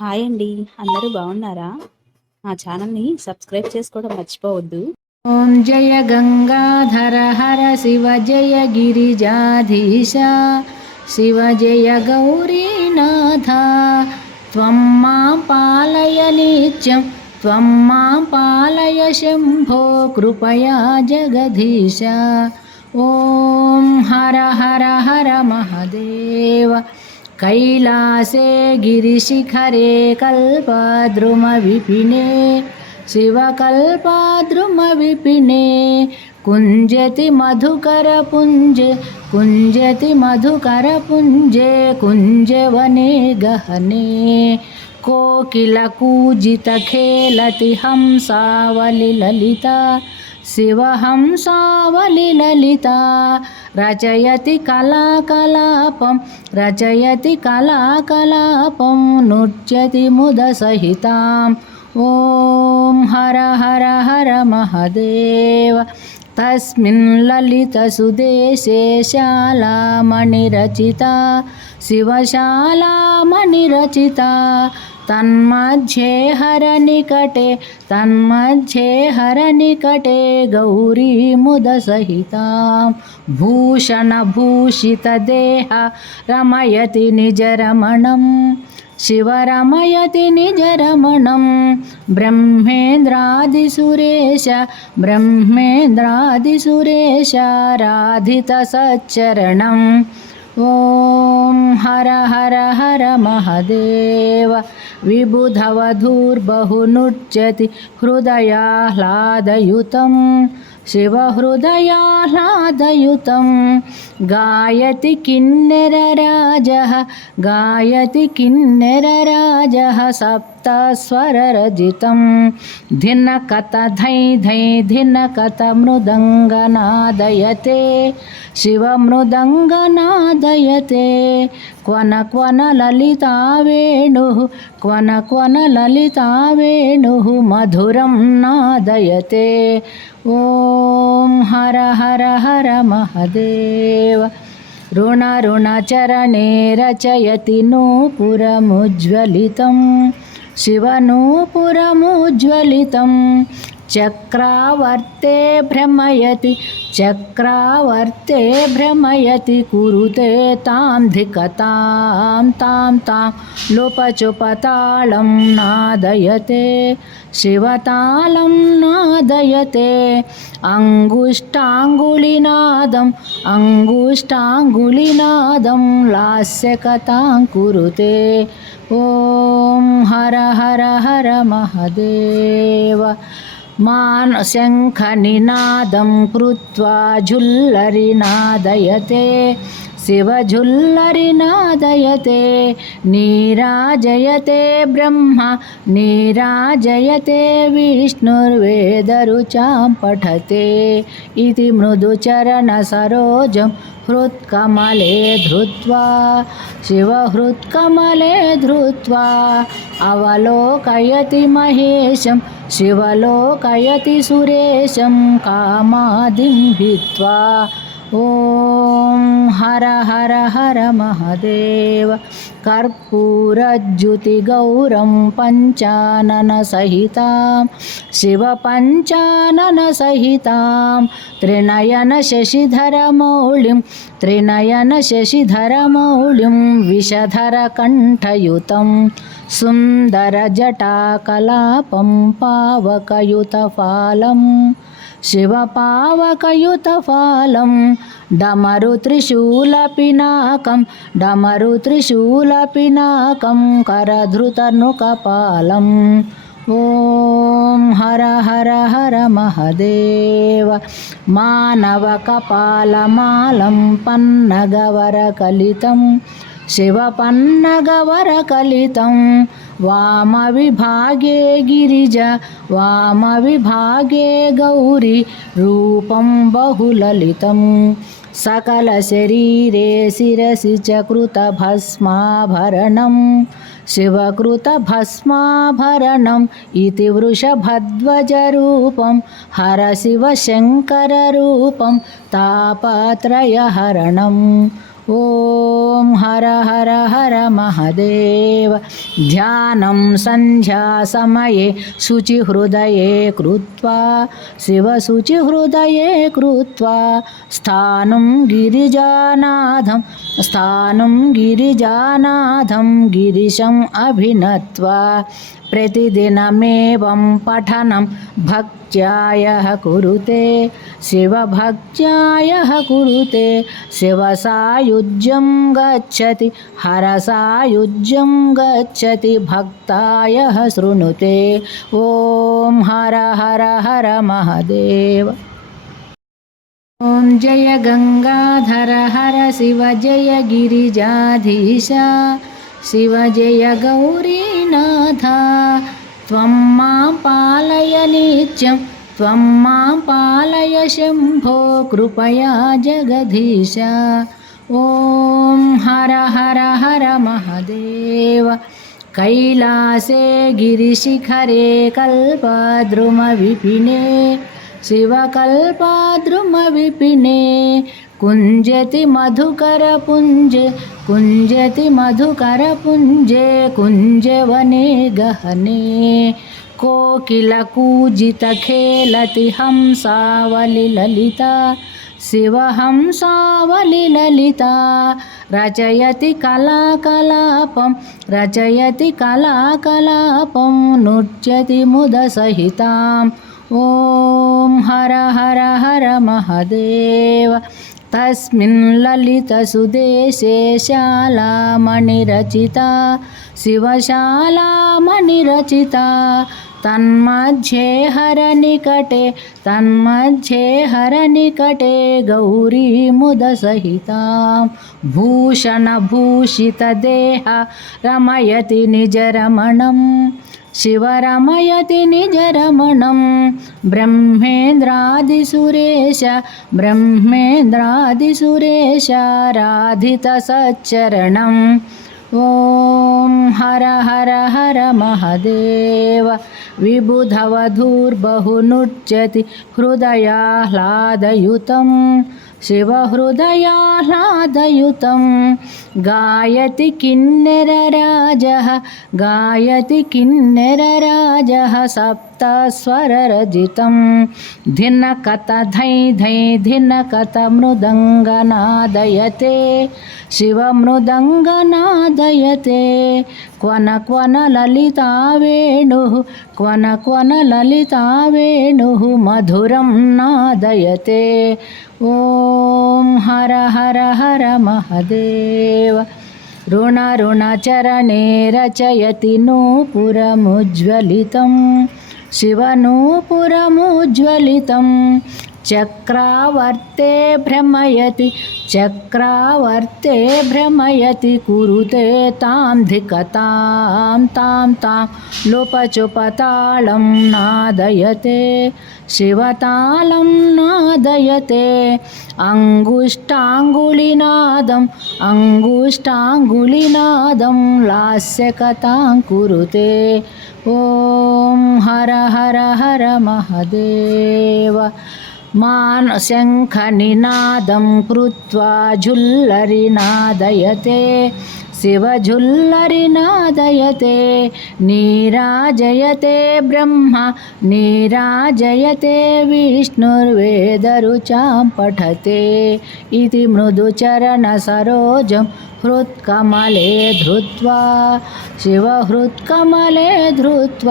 Hi అండి. అందరూ బాగున్నారా? మా ఛానల్‌ని సబ్స్క్రైబ్ చేసుకోవడం మర్చిపోవద్దు. ఓం జయ గంగాధర హర శివ జయ గిరిజాధీశ శివ జయ గౌరీనాథ త్వం మాం పాలయ నిత్యం త్వం మాం పాలయ శంభో కృపయా జగదీశ. ఓం హర హర హర మహదేవ. कैलासे गिरिशिखरे कल्पद्रुमविपिने शिवकल्पद्रुमविपिने कुञ्जति मधुकरपुञ्जे कुञ्जति मधुकरपुञ्जे कुञ्जवने गहने कोकिलकूजितखेलति हंसावलिललिता शिवहंसावलिललिता रचयति कलाकलापं रचयति कलाकलापं नृत्यति मुदसहिताम्. ॐ हर हर हर महदेव. तस्मिन् ललितसुदेशे शालामणिरचिता शिवशालामणिरचिता तन्मध्ये हरनिकटे गौरी मुदसहितां भूषणभूषितदेह रमयति निजरमणं शिवरमयति निजरमणं ब्रह्मेन्द्रादिसुरेश राधितसच्चरणम्. ॐ हर हर हर महदेव. विबुधवधूर्बहुनृत्यति हृदयाह्लादयुतं शिवहृदयाह्लादयुतं गायति किन्नरराजः सप्तस्वररजितं धिनकत धै धै धिनकत मृदङ्गनादयते शिवमृदङ्गनादयते क्वन क्वन ललिता वेणुः मधुरं नादयते. ॐ हर हर हर महदेव. ऋणचरणे रचयति नूपुरमुज्ज्वलितं शिवनूपुरमुज्ज्वलितं चक्रावर्ते भ्रमयति कुरुते तां धिकतां तां लोपचुपतालं नादयते शिवतालं नादयते अङ्गुष्ठाङ्गुलिनादं लास्यकथां कुरुते. ॐ हर हर हर महदेव. शङ्खनिनादं कृत्वा झुल्लरिनादयते शिवझुल्लरिनादयते नीराजयते ब्रह्मा नीराजयते विष्णुर्वेदरुचां पठते इति मृदुचरणसरोजं हृत्कमले धृत्वा शिवहृत्कमले धृत्वा अवलोकयति महेशं शिवलोकयति सुरेशं कामादिं भित्वा. ॐ हर हर हर महदेव. कर्पूरज्युतिगौरं पञ्चाननसहितां शिवपञ्चाननसहितां त्रिनयनशशिधरमौलिं विषधरकण्ठयुतं सुन्दरजटाकलापं पावकयुतफालं शिवपावकयुतफालं डमरुत्रिशूलपिनाकं करधृतनुकपालम्. ॐ हर हर हर महदेव. मानवकपालमालं पन्नगवरकलितं शिवपन्नगवरकलितं वामविभागे गिरिजा वामविभागे गौरी रूपं बहुललितं सकलशरीरे शिरसि च कृतभस्माभरणं शिवकृतभस्माभरणम् इति वृषभध्वजरूपं हरशिवशङ्कररूपं तापत्रयहरणम्. ॐ हर हर हर महादेव। ध्यानं सन्ध्यासमये शुचिहृदये कृत्वा शिवशुचिहृदये कृत्वा स्थानं गिरिजानाथं गिरिशम् अभिनत्वा प्रतिदिनमेवं पठनं भक्त्यायः कुरुते शिवभक्त्यायः कुरुते शिवसायुज्यं गच्छति हरसायुज्यं गच्छति भक्तायः शृणुते। ॐ हर हर हर महादेव। ॐ जय गंगाधर हर शिव जय गिरिजाधीश शिव जय गौरीनाथ। त्वं मां पालय नित्यं त्वं मां पालय शम्भो कृपया जगदीश। ॐ हर हर हर महादेव। कैलासे गिरिशिखरे कल्पद्रुमविपिने शिवकल्पद्रुमविपिने कुञ्जति मधुकरपुञ्जे कुञ्जवने गहने कोकिलकूजितखेलति हंसावलिललिता शिवहंसावलिललिता रचयति कलाकलापं नृत्यति मुदसहिताम्। ॐ हर हर हर महादेव। तस्मिन् ललितसुदेशे शालामणिरचिता शिवशालामणिरचिता तन्मध्ये हरनिकटे गौरीमुदसहितां भूषणभूषितदेहा रमयति निजरमणं शिवरमयति निजरमणं ब्रह्मेन्द्रादिसुरेश राधितसच्चरणम्। ॐ हर हर हर महादेव। विबुधवधूर्बहुनृत्यति हृदयाह्लादयुतं शिवहृदयाह्लादयुतं गायति किन्नरराजः सप्तस्वररजितं धिनकत धै धै धिनकत मृदङ्गनादयते शिवमृदङ्गनादयते क्वन क्वन ललिता वेणुः मधुरं नादयते। ॐ हर हर हर महादेव। ऋणचरणे रचयति नूपुरमुज्ज्वलितं शिवनूपुरमुज्ज्वलितं चक्रावर्ते भ्रमयति कुरुते तां धिकतां तां लोपचुपतालं नादयते शिवतालं नादयते अङ्गुष्ठाङ्गुलिनादं लास्यकथां कुरुते। ॐ हर हर हर महादेव। शङ्खनिनादं कृत्वा झुल्लरिनादयते शिवझुल्लरिनादयते नीराजयते ब्रह्मा नीराजयते विष्णुर्वेदरुचां पठते इति मृदुचरणसरोजं हृत्कमले धृत्वा शिवहृत्कमले धृत्वा